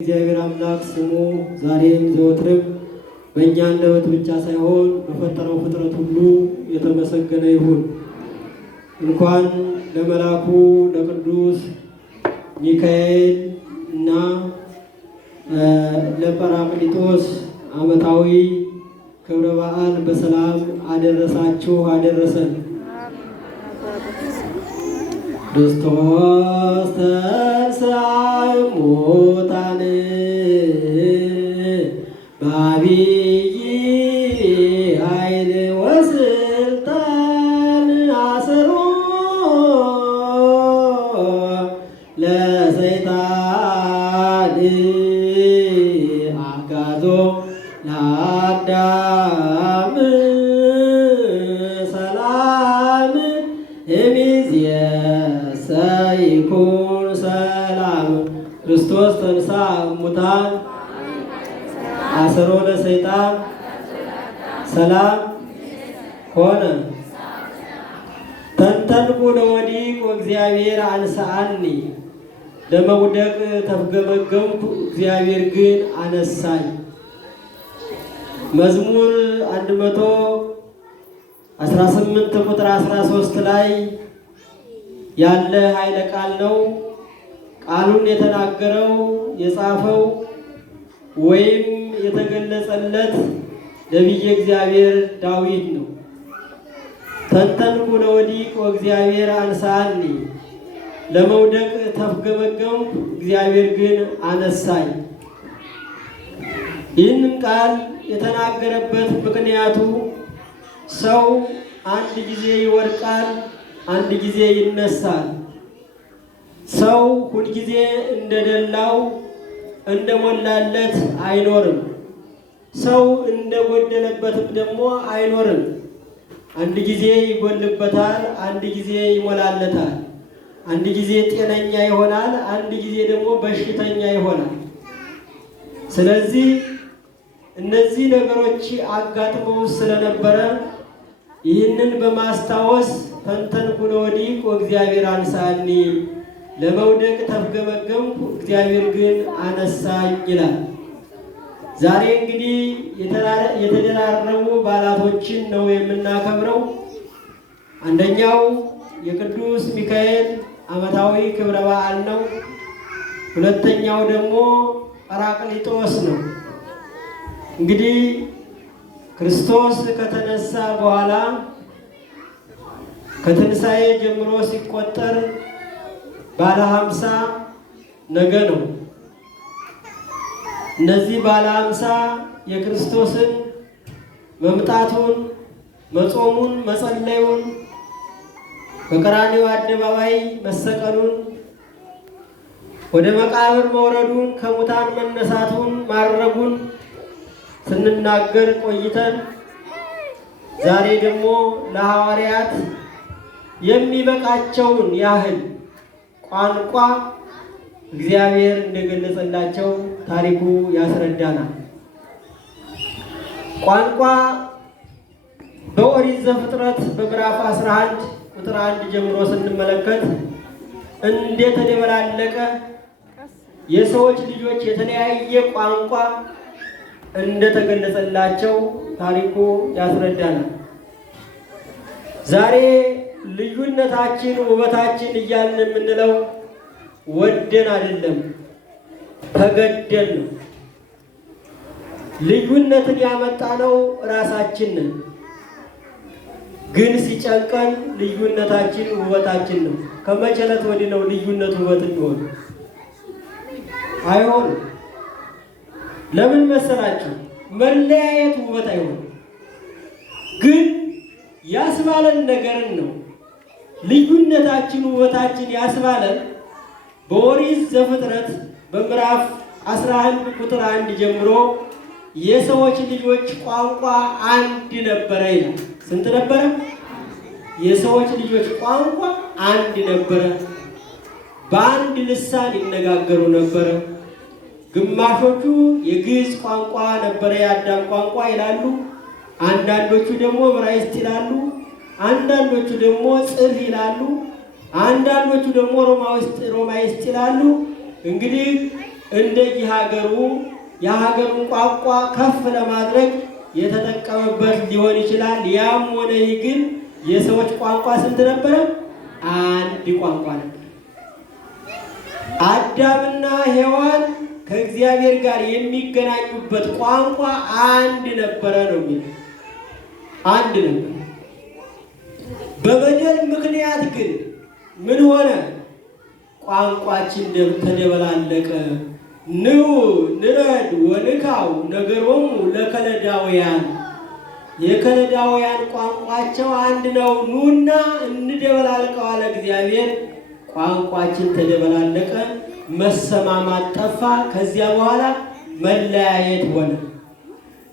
እግዚአብሔር አምላክ ስሙ ዛሬም ዘወትርም በእኛ አንደበት ብቻ ሳይሆን በፈጠረው ፍጥረት ሁሉ የተመሰገነ ይሁን። እንኳን ለመላኩ ለቅዱስ ሚካኤል እና ለጰራቅሊጦስ ዓመታዊ ክብረ በዓል በሰላም አደረሳችሁ አደረሰን። ክርስቶስ ተንሥአ እሙታን በዐቢይ ኃይል ወሥልጣን አሰሮ ለሰይጣን አጋዞ ለአዳም ሰላም እምይእዜሰ ይኩን ሰላም። ክርስቶስ ተንሥአ እሙታን አሰሮ ለሰይጣን ሰላም ሆነ። ተንተንኩ ለወዲቅ ወእግዚአብሔር አንሣአኒ። ለመውደቅ ተፍገመገምኩ እግዚአብሔር ግን አነሳኝ። መዝሙር 118 ቁጥር 13 ላይ ያለ ኃይለ ቃል ነው። ቃሉን የተናገረው የጻፈው ወይም የተገለጸለት ነቢየ እግዚአብሔር ዳዊት ነው። ተንተንኩ ለወዲቅ ወእግዚአብሔር አንሣአኒ። ለመውደቅ ተፍገመገምኩ እግዚአብሔር ግን አነሳኝ። ይህንን ቃል የተናገረበት ምክንያቱ ሰው አንድ ጊዜ ይወድቃል፣ አንድ ጊዜ ይነሳል። ሰው ሁልጊዜ እንደደላው እንደሞላለት አይኖርም። ሰው እንደጎደለበትም ደግሞ አይኖርም። አንድ ጊዜ ይጎልበታል፣ አንድ ጊዜ ይሞላለታል። አንድ ጊዜ ጤነኛ ይሆናል፣ አንድ ጊዜ ደግሞ በሽተኛ ይሆናል። ስለዚህ እነዚህ ነገሮች አጋጥመው ስለነበረ ይህንን በማስታወስ ተንተንኩ ለወዲቅ ወእግዚአብሔር አንሣአኒ። ለመውደቅ ተፍገመገምኩ እግዚአብሔር ግን አነሳኝ ይላል። ዛሬ እንግዲህ የተደራረቡ በዓላቶችን ነው የምናከብረው። አንደኛው የቅዱስ ሚካኤል ዓመታዊ ክብረ በዓል ነው። ሁለተኛው ደግሞ ጰራቅሊጦስ ነው። እንግዲህ ክርስቶስ ከተነሳ በኋላ ከትንሣኤ ጀምሮ ሲቆጠር ባለ 50 ነገ ነው። እነዚህ ባለ 50 የክርስቶስን መምጣቱን፣ መጾሙን፣ መጸለዩን፣ በቀራንዮ አደባባይ መሰቀሉን፣ ወደ መቃብር መውረዱን፣ ከሙታን መነሳቱን፣ ማረጉን ስንናገር ቆይተን ዛሬ ደግሞ ለሐዋርያት የሚበቃቸውን ያህል ቋንቋ እግዚአብሔር እንደገለጸላቸው ታሪኩ ያስረዳናል። ቋንቋ በኦሪት ዘፍጥረት በምዕራፍ 11 ቁጥር 1 ጀምሮ ስንመለከት እንደተደበላለቀ የሰዎች ልጆች የተለያየ ቋንቋ እንደተገለጸላቸው ታሪኩ ያስረዳናል። ዛሬ ልዩነታችን ውበታችን እያልን የምንለው ወደን አይደለም፣ ተገደን ነው። ልዩነትን ያመጣነው ራሳችን ነን። ግን ሲጨንቀን ልዩነታችን ውበታችን ነው። ከመቼ ዕለት ወዲህ ነው ልዩነት ውበት እንዲሆን? አይሆንም። ለምን መሰላችሁ? መለያየት ውበት አይሆንም። ግን ያስባለን ነገርን ነው። ልዩነታችን ውበታችን ያስባለን በኦሪት ዘፍጥረት በምዕራፍ 11 ቁጥር 1 ጀምሮ የሰዎች ልጆች ቋንቋ አንድ ነበረ ይላል። ስንት ነበረ? የሰዎች ልጆች ቋንቋ አንድ ነበረ። በአንድ ልሳን ይነጋገሩ ነበረ። ግማሾቹ የግዕዝ ቋንቋ ነበረ የአዳም ቋንቋ ይላሉ። አንዳንዶቹ ደግሞ ዕብራይስጥ ይላሉ። አንዳንዶቹ ደግሞ ጽር ይላሉ። አንዳንዶቹ ደግሞ ሮማይስጥ ይላሉ። እንግዲህ እንደየሀገሩ የሀገሩን ቋንቋ ከፍ ለማድረግ የተጠቀመበት ሊሆን ይችላል። ያም ሆነ ይህ ግን የሰዎች ቋንቋ ስንት ነበረ? አንድ ቋንቋ ነበር። አዳምና ሔዋን ከእግዚአብሔር ጋር የሚገናኙበት ቋንቋ አንድ ነበረ ነው የሚለው። አንድ ነበር። በበደል ምክንያት ግን ምን ሆነ? ቋንቋችን ተደበላለቀ። ንዑ ንረድ ወንካው ነገሮሙ ለከለዳውያን። የከለዳውያን ቋንቋቸው አንድ ነው፣ ኑና እንደበላልቀው አለ እግዚአብሔር። ቋንቋችን ተደበላለቀ፣ መሰማማት ጠፋ። ከዚያ በኋላ መለያየት ሆነ።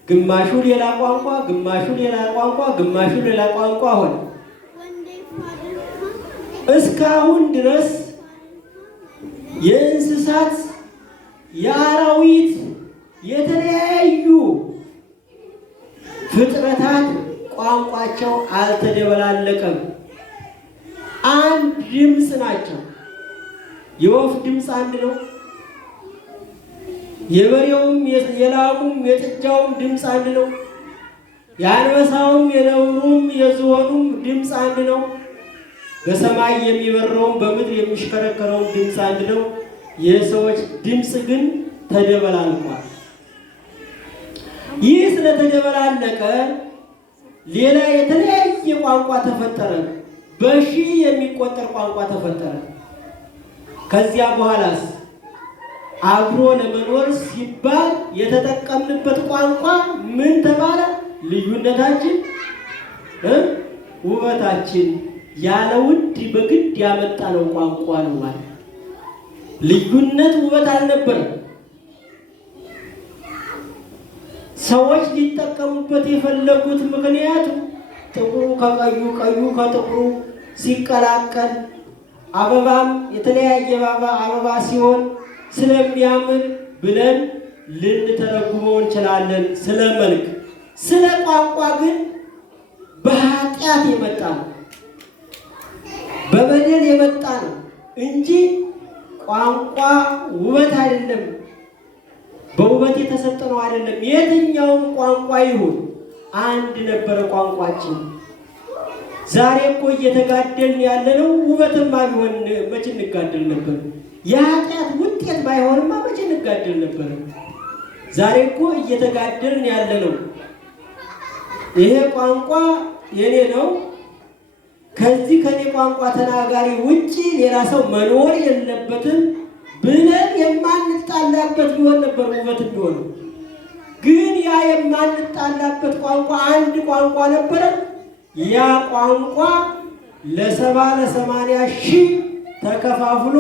ግማሹ ሌላ ቋንቋ፣ ግማሹ ሌላ ቋንቋ፣ ግማሹ ሌላ ቋንቋ ሆነ። እስካሁን ድረስ የእንስሳት የአራዊት የተለያዩ ፍጥረታት ቋንቋቸው አልተደበላለቀም። አንድ ድምፅ ናቸው። የወፍ ድምፅ አንድ ነው። የበሬውም የላሙም የጥጃውም ድምፅ አንድ ነው። የአንበሳውም የነብሩም የዝሆኑም ድምፅ አንድ ነው። በሰማይ የሚበረውም በምድር የሚሽከረከረውም ድምፅ አንድ ነው። የሰዎች ድምፅ ግን ተደበላልቋል። ይህ ስለተደበላለቀ ሌላ የተለያየ ቋንቋ ተፈጠረ። በሺህ የሚቆጠር ቋንቋ ተፈጠረ። ከዚያ በኋላስ አብሮ ለመኖር ሲባል የተጠቀምንበት ቋንቋ ምን ተባለ? ልዩነታችን ውበታችን። ያለ ውድ በግድ ያመጣ ነው ቋንቋ ነው ማለት። ልዩነት ውበት አልነበረም። ሰዎች ሊጠቀሙበት የፈለጉት ምክንያቱ ጥቁሩ ከቀዩ፣ ቀዩ ከጥቁሩ ሲቀላቀል፣ አበባም የተለያየ አበባ ሲሆን ስለሚያምር ብለን ልንተረጉመው እንችላለን። ስለ መልክ። ስለ ቋንቋ ግን በኃጢአት የመጣ ነው፣ በበደል የመጣ ነው እንጂ ቋንቋ ውበት አይደለም፣ በውበት የተሰጠ ነው አይደለም። የትኛውም ቋንቋ ይሁን አንድ ነበረ ቋንቋችን። ዛሬ እኮ እየተጋደልን ያለነው ውበትማ ቢሆን መቼ እንጋደል ነበር? የኃጢአት ውጤት ባይሆንማ መቼ እንጋደል ነበር? ዛሬ እኮ እየተጋደልን ያለነው ይሄ ቋንቋ የኔ ነው፣ ከዚህ ከኔ ቋንቋ ተናጋሪ ውጪ ሌላ ሰው መኖር የለበትም ብለን የማንጣላበት ቢሆን ነበር ውበት ቢሆን። ግን ያ የማንጣላበት ቋንቋ አንድ ቋንቋ ነበረ። ያ ቋንቋ ለ70-80 ሺህ ተከፋፍሎ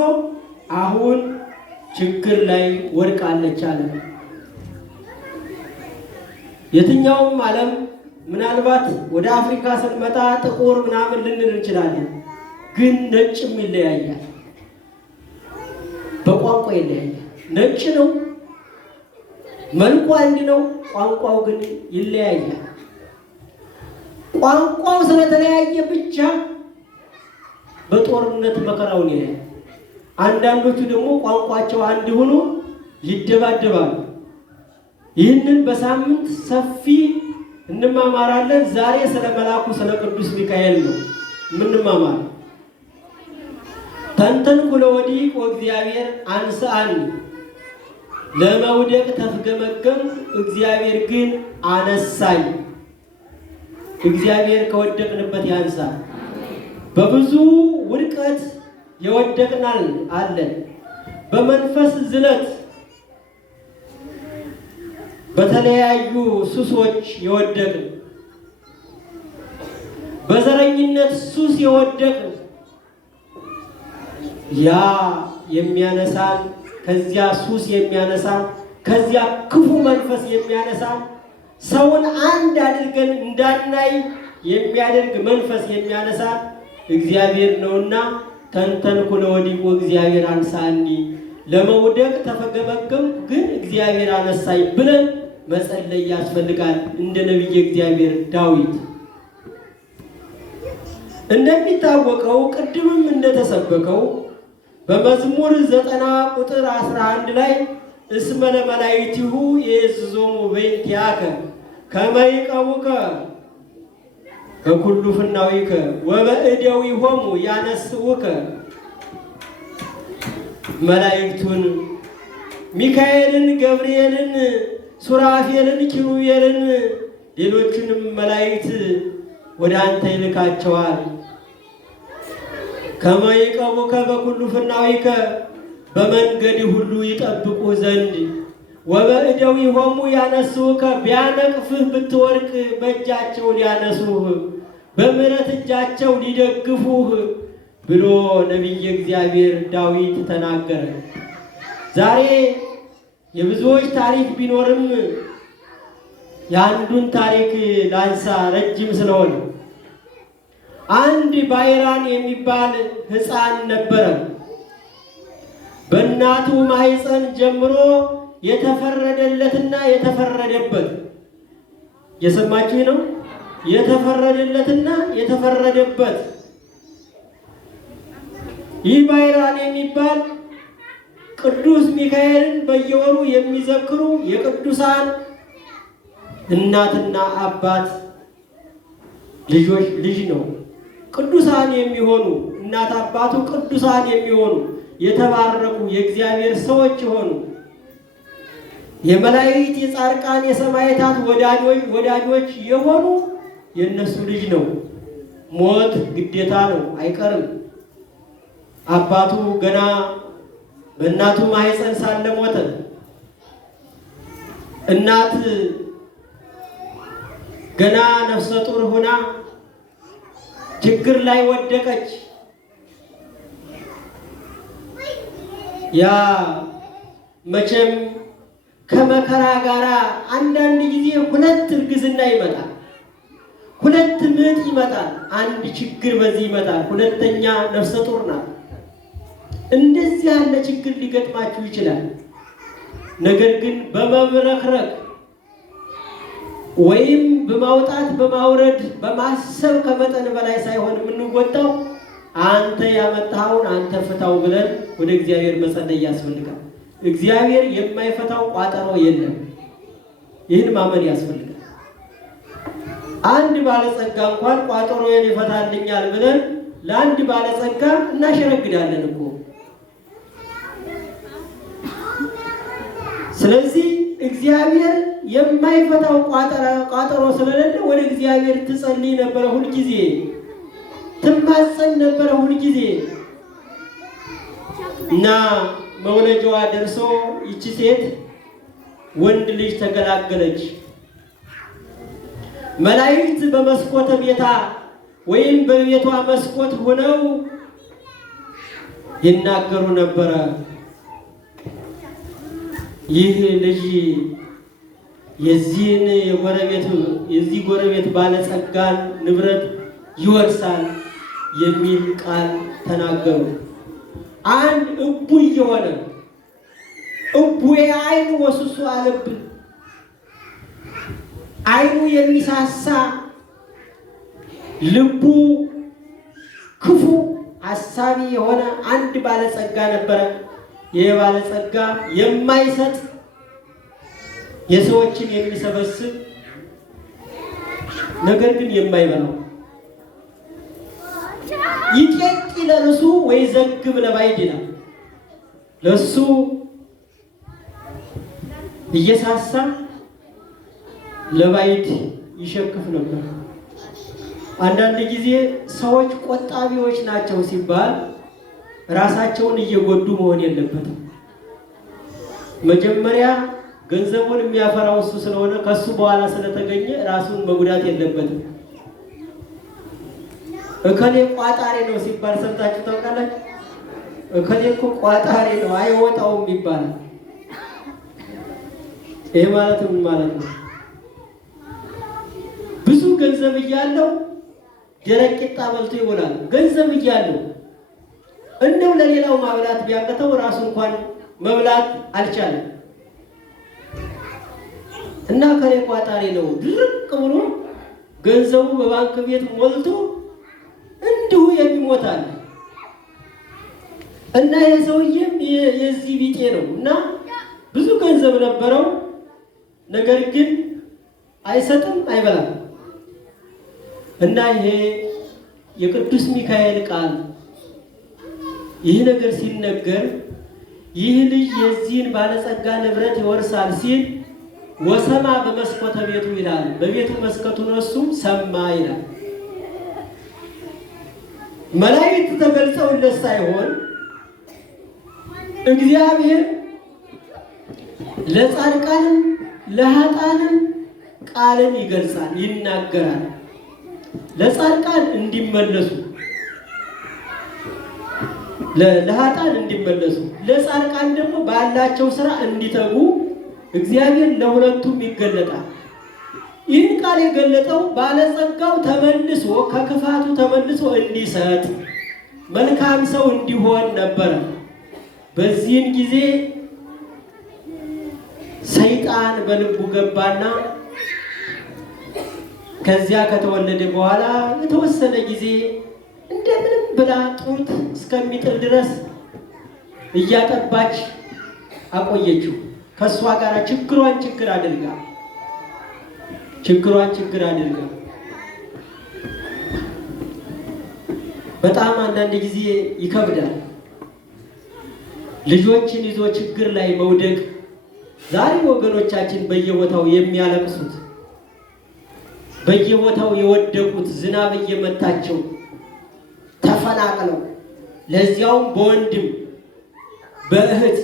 አሁን ችግር ላይ ወድቃለች አለ። የትኛውም ዓለም ምናልባት ወደ አፍሪካ ስንመጣ ጥቁር ምናምን ልንል እንችላለን። ግን ነጭም ይለያያል፣ በቋንቋ ይለያያል። ነጭ ነው፣ መልኩ አንድ ነው፣ ቋንቋው ግን ይለያያል። ቋንቋው ስለተለያየ ብቻ በጦርነት መከራውን ያያል። አንዳንዶቹ ደግሞ ቋንቋቸው አንድ ሆኖ ይደባደባሉ። ይህንን በሳምንት ሰፊ እንማማራለን። ዛሬ ስለ መልአኩ ስለ ቅዱስ ሚካኤል ነው የምንማማር። ተንተንኩ ለወዲቅ ወእግዚአብሔር አንስአኒ፣ ለመውደቅ ተፍገመገም እግዚአብሔር ግን አነሳኝ። እግዚአብሔር ከወደቅንበት ያንሳል። በብዙ ውድቀት የወደቅናል አለን። በመንፈስ ዝለት፣ በተለያዩ ሱሶች የወደቅን፣ በዘረኝነት ሱስ የወደቅን፣ ያ የሚያነሳን ከዚያ ሱስ የሚያነሳን ከዚያ ክፉ መንፈስ የሚያነሳን ሰውን አንድ አድርገን እንዳናይ የሚያደርግ መንፈስ የሚያነሳን እግዚአብሔር ነውና ተንተንኩ ለወዲቅ ወእግዚአብሔር አንሳኒ፣ ለመውደቅ ተፈገመገም ግን እግዚአብሔር አነሳኝ ብለን መጸለይ ያስፈልጋል። እንደ ነቢየ እግዚአብሔር ዳዊት እንደሚታወቀው ቅድምም እንደተሰበከው በመዝሙር 90 ቁጥር 11 ላይ እስመ ለመላእክቲሁ ይእዝዞሙ በእንቲአከ ከመ ይቀቡከ በኩሉ ፍናዊከ ወበእደዊሆሙ ያነስኡከ። መላእክቱን ሚካኤልን፣ ገብርኤልን፣ ሱራፌልን፣ ኪሩቤልን ሌሎችንም መላእክት ወደ አንተ ይልካቸዋል። ከመ ይቀቡከ በኩሉ ፍናዊከ በመንገድ ሁሉ ይጠብቁ ዘንድ ወበእደዊሆሙ ያነሱከ ቢያነቅፍህ ብትወድቅ በእጃቸው ሊያነሱህ በምሕረት እጃቸው ሊደግፉህ ብሎ ነቢየ እግዚአብሔር ዳዊት ተናገረ። ዛሬ የብዙዎች ታሪክ ቢኖርም የአንዱን ታሪክ ላንሳ ረጅም ስለሆነ። አንድ ባይራን የሚባል ሕፃን ነበረ። በእናቱ ማህፀን ጀምሮ የተፈረደለትና የተፈረደበት። የሰማችሁ ነው። የተፈረደለትና የተፈረደበት። ይህ ባይራን የሚባል ቅዱስ ሚካኤልን በየወሩ የሚዘክሩ የቅዱሳን እናትና አባት ልጅ ነው። ቅዱሳን የሚሆኑ እናት አባቱ ቅዱሳን የሚሆኑ የተባረኩ የእግዚአብሔር ሰዎች የሆኑ የመላእክት የጻድቃን የሰማዕታት ወዳጆች የሆኑ የነሱ ልጅ ነው። ሞት ግዴታ ነው፣ አይቀርም። አባቱ ገና በእናቱ ማህፀን ሳለ ሞተ። እናት ገና ነፍሰ ጡር ሆና ችግር ላይ ወደቀች። ያ መቼም ከመከራ ጋራ አንዳንድ ጊዜ ሁለት እርግዝና ይመጣል፣ ሁለት ምጥ ይመጣል፣ አንድ ችግር በዚህ ይመጣል። ሁለተኛ ነፍሰ ጡር ናት። እንደዚህ ያለ ችግር ሊገጥማችሁ ይችላል። ነገር ግን በመብረክረክ ወይም በማውጣት በማውረድ በማሰብ ከመጠን በላይ ሳይሆን የምንወጣው አንተ ያመጣኸውን አንተ ፍታው ብለን ወደ እግዚአብሔር መጸለይ ያስፈልጋል። እግዚአብሔር የማይፈታው ቋጠሮ የለም። ይህን ማመን ያስፈልጋል። አንድ ባለጸጋ እንኳን ቋጠሮዬን ይፈታልኛል ብለን ለአንድ ባለጸጋ እናሸረግዳለን እኮ። ስለዚህ እግዚአብሔር የማይፈታው ቋጠሮ ስለሌለ ወደ እግዚአብሔር ትጸልይ ነበረ፣ ሁልጊዜ ትማጸን ነበረ ሁልጊዜ። እና መውለጃዋ ደርሶ ይቺ ሴት ወንድ ልጅ ተገላገለች። መላእክት በመስኮተ ቤታ ወይም በቤቷ መስኮት ሆነው ይናገሩ ነበረ። ይህ ልጅ የዚህ ጎረቤት ባለጸጋን ንብረት ይወርሳል የሚል ቃል ተናገሩ። አንድ እቡይ የሆነ እቡይ አይኑ ወስሱ አለብን፣ አይኑ የሚሳሳ ልቡ ክፉ አሳቢ የሆነ አንድ ባለጸጋ ነበረ። ይህ ባለጸጋ የማይሰጥ የሰዎችን የሚሰበስብ ነገር ግን የማይበላው ይቄጥ ለርሱ ወይ ዘግብ ለባይድ ይላል። ለሱ እየሳሳ ለባይድ ይሸክፍ ነበር። አንዳንድ ጊዜ ሰዎች ቆጣቢዎች ናቸው ሲባል ራሳቸውን እየጎዱ መሆን የለበትም። መጀመሪያ ገንዘቡን የሚያፈራው እሱ ስለሆነ ከሱ በኋላ ስለተገኘ ራሱን መጉዳት የለበትም። እከሌ ቋጣሪ ነው ሲባል ሰምታችሁ ታውቃላችሁ? እከሌ እኮ ቋጣሪ ነው አይወጣውም ይባላል። ይሄ ማለት ምን ማለት ነው? ብዙ ገንዘብ እያለው ደረቅ ቂጣ በልቶ ይውላል። ገንዘብ እያለው እንደው ለሌላው ማብላት ቢያቀተው ራሱ እንኳን መብላት አልቻለም። እና ከሌ ቋጣሪ ነው ድርቅ ብሎ ገንዘቡ በባንክ ቤት ሞልቶ እንዲሁ የሚሞታል። እና የሰውዬም የዚህ ቢጤ ነው። እና ብዙ ገንዘብ ነበረው። ነገር ግን አይሰጥም፣ አይበላም። እና ይሄ የቅዱስ ሚካኤል ቃል ይህ ነገር ሲነገር ይህ ልጅ የዚህን ባለጸጋ ንብረት ይወርሳል ሲል ወሰማ በመስኮተ ቤቱ ይላል። በቤቱ መስኮቱን እሱም ሰማ ይላል። መላእክት ተገልጸውለት ሳይሆን እግዚአብሔር ለጻድቃንም ለኃጥአንም ቃልን ይገልጻል፣ ይናገራል። ለጻድቃን እንዲመለሱ፣ ለኃጥአን እንዲመለሱ፣ ለጻድቃን ደግሞ ባላቸው ስራ እንዲተጉ እግዚአብሔር ለሁለቱም ይገለጣል። ይህን ቃል የገለጠው ባለጸጋው ተመልሶ ከክፋቱ ተመልሶ እንዲሰጥ መልካም ሰው እንዲሆን ነበረ። በዚህን ጊዜ ሰይጣን በልቡ ገባና ከዚያ ከተወለደ በኋላ የተወሰነ ጊዜ እንደምንም ብላ ጡት እስከሚጥል ድረስ እያጠባች አቆየችው። ከእሷ ጋር ችግሯን ችግር አድርጋ በጣም አንዳንድ ጊዜ ይከብዳል። ልጆችን ይዞ ችግር ላይ መውደቅ። ዛሬ ወገኖቻችን በየቦታው የሚያለቅሱት፣ በየቦታው የወደቁት፣ ዝናብ እየመታቸው ተፈናቅለው፣ ለዚያውም በወንድም በእህት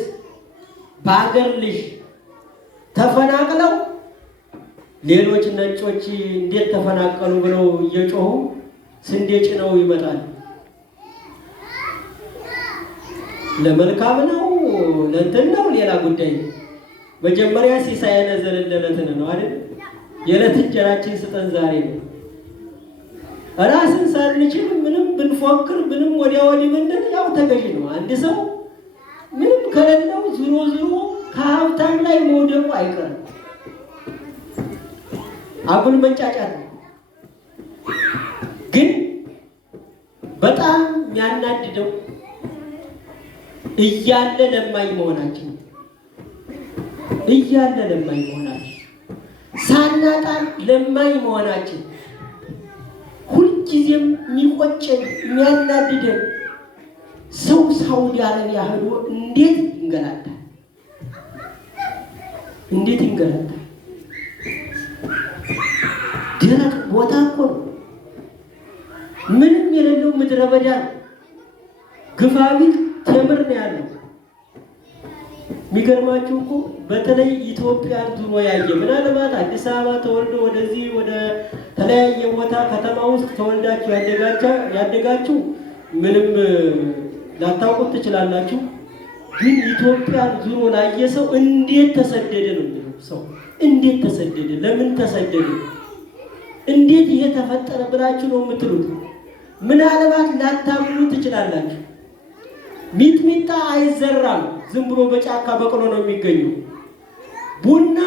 በአገር ልጅ ተፈናቅለው ሌሎች ነጮች እንዴት ተፈናቀሉ ብለው እየጮሁ ስንዴ ጭነው ይመጣል። ለመልካም ነው ለእንትን ነው ሌላ ጉዳይ። መጀመሪያ ሲሳየነ ዘለለለትን ነው አይደል? የዕለት እንጀራችን ስጠን ዛሬ ነው። ራስን ሳንችል ምንም ብንፎክር ምንም ወዲያ ወዲህ ብንል ያው ተገዥ ነው። አንድ ሰው ምንም ከሌለው ዙሮ ዙሮ ከሀብታም ላይ መውደቁ አይቀርም። አጉል መንጫጫት ነው። ግን በጣም የሚያናድደው እያለ ለማኝ መሆናችን፣ ሳናጣን ለማኝ መሆናችን፣ ሁልጊዜም የሚቆጨን የሚያናድደን ሰው ሳውዲ አረቢያ ሄዶ እንዴት ይንገላታል? ደረቅ ቦታ እኮ ነው። ምንም የሌለው ምድረ በዳ ነው። ግፋቢል ቴምር ነው ያለው። የሚገርማችሁ እኮ በተለይ ኢትዮጵያን ዙሮ ያየ ምናልባት አዲስ አበባ ተወልዶ ወደዚህ ወደ ተለያየ ቦታ ከተማ ውስጥ ተወልዳችሁ ያደጋችሁ ምንም ላታውቁት ትችላላችሁ። ግን ኢትዮጵያን ዙሮ ላየ ሰው እንዴት ተሰደደ ነው የሚለው። ሰው እንዴት ተሰደደ? ለምን ተሰደደ? እንዴት ይሄ ተፈጠረ ብላችሁ ነው የምትሉት። ምናልባት ላታምኑ ትችላላችሁ። ሚጥሚጣ አይዘራም፣ ዝም ብሎ በጫካ በቅሎ ነው የሚገኘው። ቡና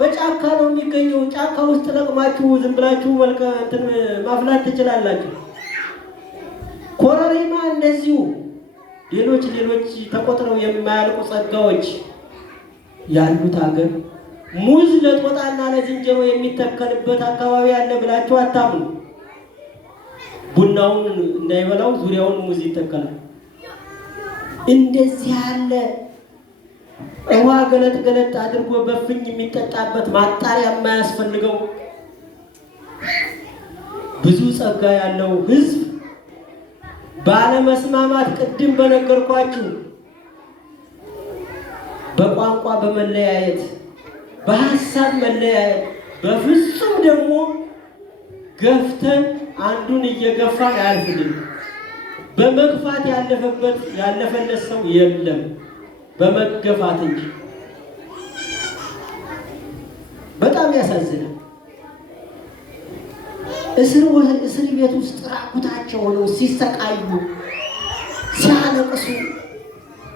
በጫካ ነው የሚገኘው። ጫካ ውስጥ ለቅማችሁ ዝም ብላችሁ ማፍላት ትችላላችሁ። ኮረሪማ እንደዚሁ፣ ሌሎች ተቆጥረው የማያልቁ ጸጋዎች ያሉት ሀገር። ሙዝ ለጦጣና ለዝንጀሮ የሚተከልበት አካባቢ አለ ብላችሁ አታምኑ። ቡናውን እንዳይበላው ዙሪያውን ሙዝ ይተከላል። እንደዚህ ያለ ውሃ ገለጥ አድርጎ በፍኝ የሚጠጣበት ማጣሪያ የማያስፈልገው ብዙ ጸጋ ያለው ሕዝብ ባለመስማማት፣ ቅድም በነገርኳችሁ በቋንቋ በመለያየት በሐሳብ መለያየት፣ በፍጹም ደግሞ ገፍተን አንዱን እየገፋን አያልፍልም። በመግፋት ያለፈለት ሰው የለም፣ በመገፋት እንጂ። በጣም ያሳዝናል። እስር ቤት ውስጥ ራቁታቸው ሆነው ሲሰቃዩ ሲያለቅሱ፣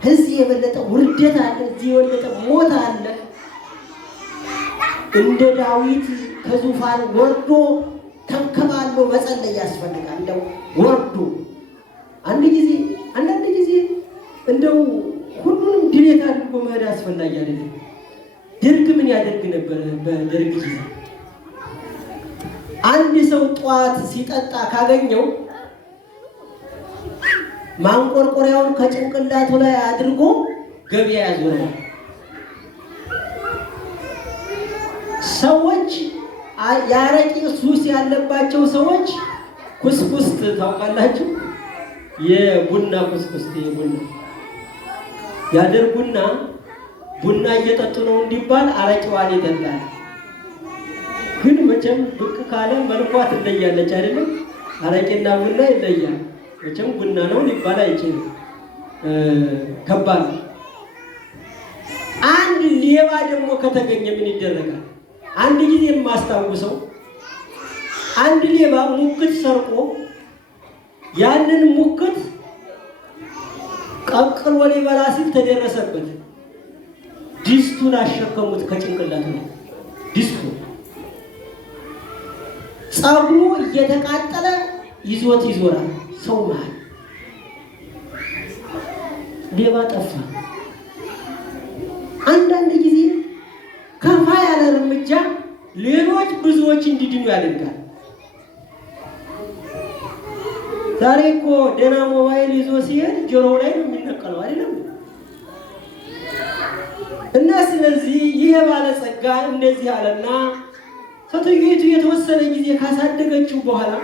እዚህ የበለጠ ውርደት አለ? እዚህ የበለጠ ሞት አለ? እንደ ዳዊት ከዙፋን ወርዶ ተንከባሎ መጸለይ ያስፈልጋል። እንደው ወርዶ አንዳንድ ጊዜ እንደው ሁሉንም ድሌት አድርጎ መሄድ አስፈላጊ አይደለም። ደርግ ምን ያደርግ ነበር? በደርግ ጊዜ አንድ ሰው ጧት ሲጠጣ ካገኘው ማንቆርቆሪያውን ከጭንቅላቱ ላይ አድርጎ ገበያ ያዞራል። ሰዎች ያረቂ ሱስ ያለባቸው ሰዎች ኩስኩስት ታውቃላችሁ? የቡና ኩስኩስት የቡና ያደርጉና ቡና እየጠጡ ነው እንዲባል አረቂዋን ይጠጣል። ግን መቼም ብቅ ካለ መልኳ ትለያለች አይደለም? አረቂና ቡና ይለያል። መቼም ቡና ነው ሊባል አይችልም። ከባድ። አንድ ሌባ ደግሞ ከተገኘ ምን ይደረጋል? አንድ ጊዜ የማስታውሰው አንድ ሌባ ሙክት ሰርቆ ያንን ሙክት ቀቅሎ ሊበላ ሲል ተደረሰበት። ዲስቱን አሸከሙት ከጭንቅላቱ ላይ። ዲስቱ ጸጉሩ እየተቃጠለ ይዞት ይዞራል ሰው መሃል። ሌባ ጠፋ። አንዳንድ ጊዜ ከፋ ያለ እርምጃ ሌሎች ብዙዎች እንዲድኑ ያደርጋል። ዛሬ እኮ ደህና ሞባይል ይዞ ሲሄድ ጆሮው ላይ ነው የሚነቀለው አይደለም? እና ስለዚህ ይሄ ባለጸጋ እንደዚህ አለና ሴትዮይቱ የተወሰነ ጊዜ ካሳደገችው በኋላ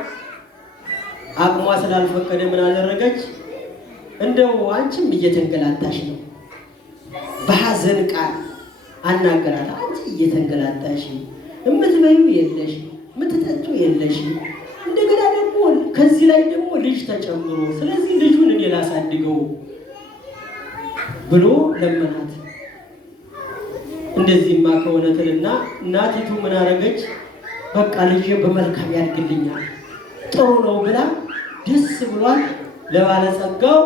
አቅሟ ስላልፈቀደ ምን አደረገች? እንደው አንቺም እየተንገላታሽ ነው፣ በሐዘን ቃል አናገራት። አንቺ እየተንገላታሽ እምትበዩ የለሽ፣ እምትጠጡ የለሽ፣ እንደገና ደግሞ ከዚህ ላይ ደግሞ ልጅ ተጨምሮ፣ ስለዚህ ልጁን እኔ ላሳድገው ብሎ ለመናት። እንደዚህማ ከሆነ ትልና እናቲቱ ምን አደረገች? በቃ ልጄ በመልካም ያድግልኛል ጥሩ ነው ብላ ደስ ብሏል ለባለጸጋው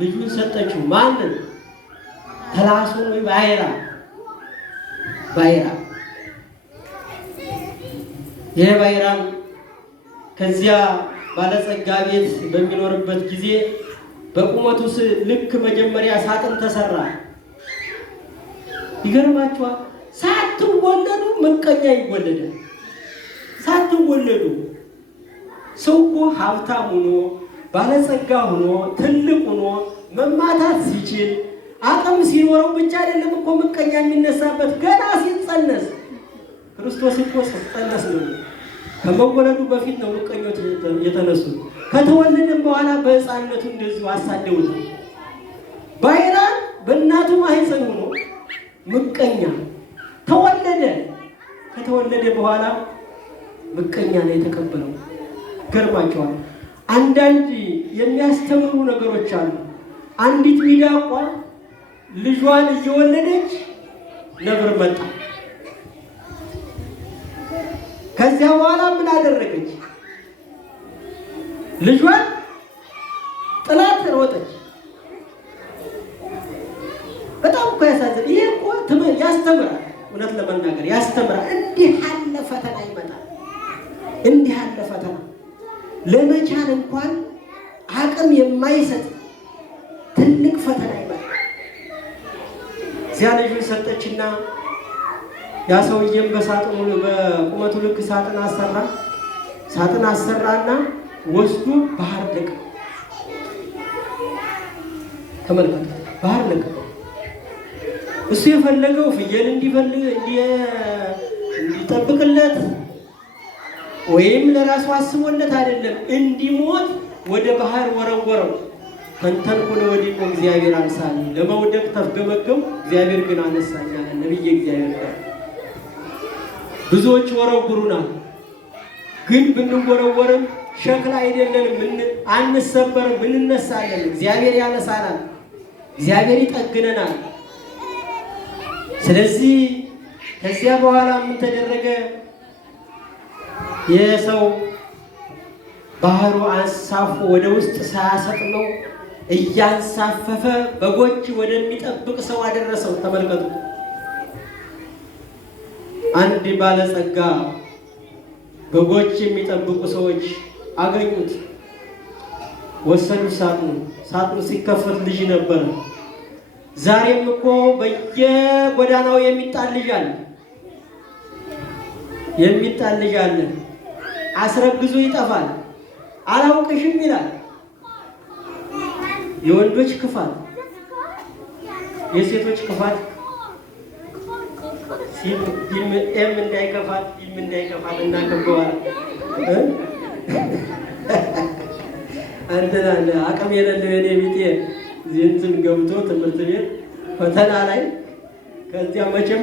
ልጁን ሰጠችው። ማንን? ተላሶን ወይ ባይራ። ይሄ ባይራም ከዚያ ባለጸጋ ቤት በሚኖርበት ጊዜ በቁመቱ ልክ መጀመሪያ ሳጥን ተሰራ። ይገርማችኋል። ሳትወለዱ ምቀኛ ይወለዳል። ሳትወለዱ ሰው እኮ ሀብታም ሆኖ ባለጸጋ ሆኖ ትልቅ ሆኖ መማታት ሲችል አቅም ሲኖረው ብቻ አይደለም እኮ ምቀኛ የሚነሳበት። ገና ሲጸነስ ክርስቶስ እኮ ሲጸነስ ነው፣ ከመወለዱ በፊት ነው ምቀኞች የተነሱት። ከተወለደም በኋላ በሕፃንነቱ እንደዚሁ አሳደውታል። ባይራን በእናቱ ማህፀን ሆኖ ምቀኛ ተወለደ። ከተወለደ በኋላ ምቀኛ ነው የተቀበለው። ገርማቸዋል። አንዳንድ የሚያስተምሩ ነገሮች አሉ። አንዲት ሚዳቋ ልጇን እየወለደች ነብር መጣ። ከዚያ በኋላ ምን አደረገች? ልጇን ጥላት ሮጠች። በጣም እኮ ያሳዝን። ይሄ እኮ ያስተምራል። እውነት ለመናገር ያስተምራል። እንዲህ ያለ ፈተና ይመጣል። እንዲህ ያለ ፈተና ለመቻል እንኳን አቅም የማይሰጥ ትልቅ ፈተና ይመጣል። እዚያ ልጁን ሰጠችና ያ ሰውዬም በሳጥኑ በቁመቱ ልክ ሳጥን አሰራና ወስዶ ባህር ደቀ። ተመልከቱ፣ ባህር ደቀ። እሱ የፈለገው ፍየል እንዲጠብቅለት ወይም ለራሱ አስቦለት አይደለም፣ እንዲሞት ወደ ባህር ወረወረው። ተንተርኩሎ ወዲቆ እግዚአብሔር አንሳኝ። ለመውደቅ ተፍገመገም፣ እግዚአብሔር ግን አነሳኝ አለ ነብይ እግዚአብሔር ጋር። ብዙዎች ወረውሩናል፣ ግን ብንወረወርም ሸክላ አይደለንም፣ አንሰበርም፣ እንነሳለን። እግዚአብሔር ያነሳናል፣ እግዚአብሔር ይጠግነናል። ስለዚህ ከዚያ በኋላ ምን ተደረገ? የሰው ባህሩ አንሳፎ ወደ ውስጥ ሳያሰጥመው እያንሳፈፈ በጎች ወደሚጠብቅ ሰው አደረሰው። ተመልከቱ። አንድ ባለጸጋ በጎች የሚጠብቁ ሰዎች አገኙት፣ ወሰዱ። ሳጥኑ ሲከፈት ልጅ ነበረ። ዛሬም እኮ በየጎዳናው የሚጣል ልጅ አለ። አስረግዞ ይጠፋል። አላውቅሽም ይላል። የወንዶች ክፋት፣ የሴቶች ክፋት ፊልም እንዳይከፋት እናከበዋል። አንተና አቅም የሌለው የኔ ቢጤ እንትን ገብቶ ትምህርት ቤት ፈተና ላይ ከዚያ መቼም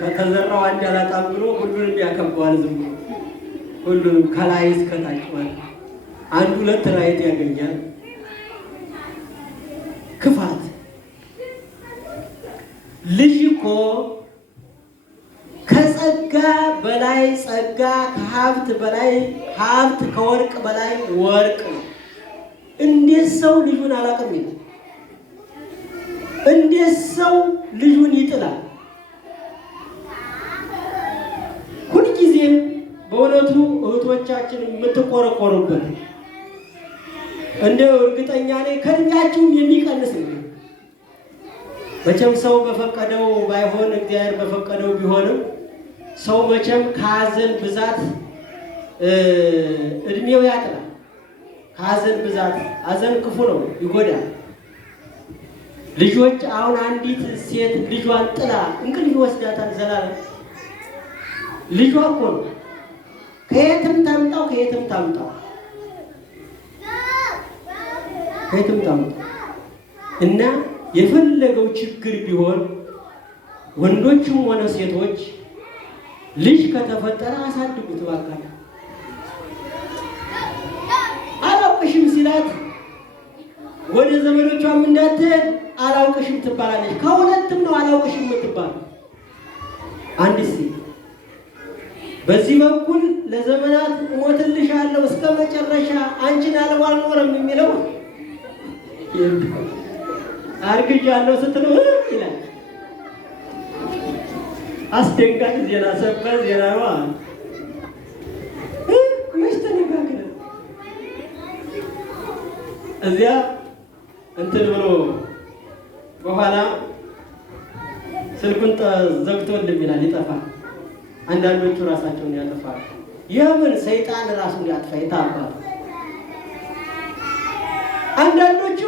ከተዘራው አንድ አላጣም ብሎ ሁሉንም ያከበዋል። ዝም ብሎ ሁሉንም ከላይ እስከ ታች ማለት አንድ ሁለት ራይት ያገኛል። ክፋት ልጅ እኮ ከጸጋ በላይ ጸጋ፣ ከሀብት በላይ ሀብት፣ ከወርቅ በላይ ወርቅ ነው። እንዴት ሰው ልጁን አላውቅም ይላል? እንዴት ሰው ልጁን ይጥላል? ሁልጊዜም በእውነቱ እህቶቻችን የምትቆረቆሩበት እንደው እርግጠኛ ነኝ ከእድሜያችሁም የሚቀንስ ነው። መቼም ሰው በፈቀደው ባይሆን እግዚአብሔር በፈቀደው ቢሆንም ሰው መቼም ከሀዘን ብዛት እድሜው ያጥላል። ከሀዘን ብዛት ሀዘን ክፉ ነው፣ ይጎዳል። ልጆች አሁን አንዲት ሴት ልጇን ጥላ እንቅልፍ ይወስዳታል ዘላለም። ልጇ እኮ ነው። ከየትም ታምጣው እና የፈለገው ችግር ቢሆን ወንዶችም ሆነ ሴቶች ልጅ ከተፈጠረ አሳድጉት እባክህ። አላውቅሽም ሲላት ወደ ዘመዶቿም እንዳትሄድ አላውቅሽም ትባላለች። ከሁለትም ነው አላውቅሽም የምትባል አንዲት ሴት። በዚህ በኩል ለዘመናት እሞትልሻለሁ እስከ መጨረሻ አንቺን አልባ አልኖርም የሚለው አርግጃለሁ ስትለው ይላል። አስደንጋጭ ዜና፣ ሰበር ዜና ነው። መች ተነጋግረን እዚያ እንትን ብሎ በኋላ ስልኩን ዘግቶልም ይላል፣ ይጠፋል። አንዳንዶቹ ራሳቸውን ያጠፋሉ። የምን ሰይጣን ራሱን ያጥፋ ይታባል። አንዳንዶቹ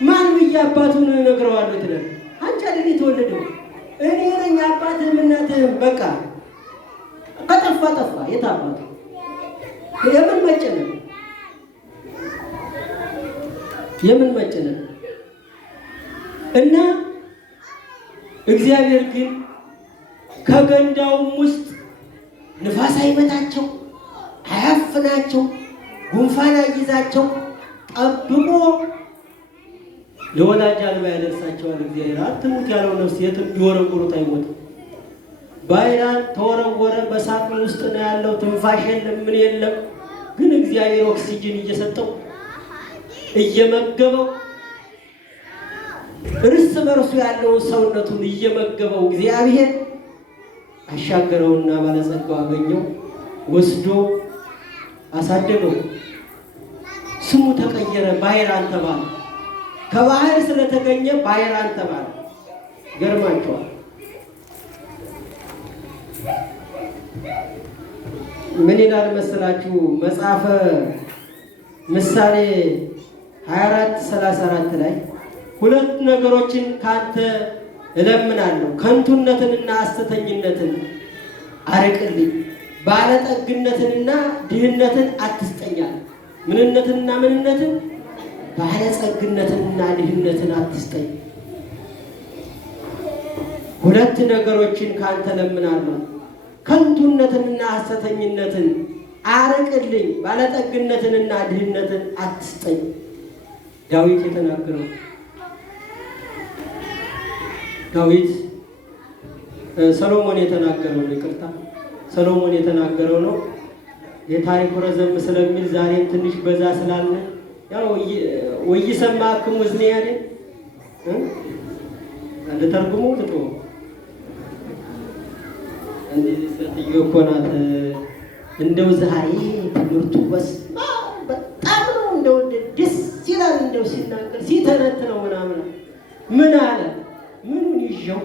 ማን ብዬ አባቱን እነግረዋለሁ ትላል። አንቺ አይደል የተወለደው እኔ ነኝ አባትህም እናትህም። በቃ ከጠፋ ጠፋ። የት አባቱ? የምን መጨነቅ እና እግዚአብሔር ግን ከገንዳውም ውስጥ ንፋስ አይመታቸው፣ አያፍናቸው፣ ጉንፋን አይይዛቸው፣ ጠብቆ ለወላጅ አልባ ያደርሳቸዋል። እግዚአብሔር አትሙት ያለው ነፍስ የትም ቢወረውሩት አይሞትም። ባይራን ተወረወረ፣ በሳጥን ውስጥ ነው ያለው። ትንፋሽ የለም፣ ምን የለም። ግን እግዚአብሔር ኦክሲጅን እየሰጠው እየመገበው እርስ በርሱ ያለውን ሰውነቱን እየመገበው እግዚአብሔር አሻገረውና ባለጸጋው አገኘው፣ ወስዶ አሳደገው። ስሙ ተቀየረ፣ ባይራን ተባለ። ከባህር ስለተገኘ ባይራን ተባለ። ገርማቸዋል። ምን ይላል መሰላችሁ? መጽሐፈ ምሳሌ 24:34 ላይ ሁለት ነገሮችን ካንተ እለምናለሁ፣ ከንቱነትንና ሐሰተኝነትን አርቅልኝ፣ ባለጠግነትንና ድህነትን አትስጠኛል። ምንነትንና ምንነትን፣ ባለጸግነትንና ድህነትን አትስጠኝ። ሁለት ነገሮችን ካንተ እለምናለሁ፣ ከንቱነትንና ሐሰተኝነትን አርቅልኝ፣ ባለጠግነትንና ድህነትን አትስጠኝ። ዳዊት የተናገረው ሰሎሞን የተናገረው ነው። ይቅርታ ሰሎሞን የተናገረው ነው። የታሪኩ ረዘም ስለሚል ዛሬም ትንሽ በዛ ስላለ ያው ወይሰማክሙ ዝኒያኔ ለተርጉሙ ፍጡ እንደዚህ ሴትዮ እኮ ናት። እንደው ዛሬ ትምህርቱ በጣም ነው እንደው ደስ ይላል። እንደው ሲናገር ሲተነትነው ምናምን ምን አለ? ምኑን ይዤው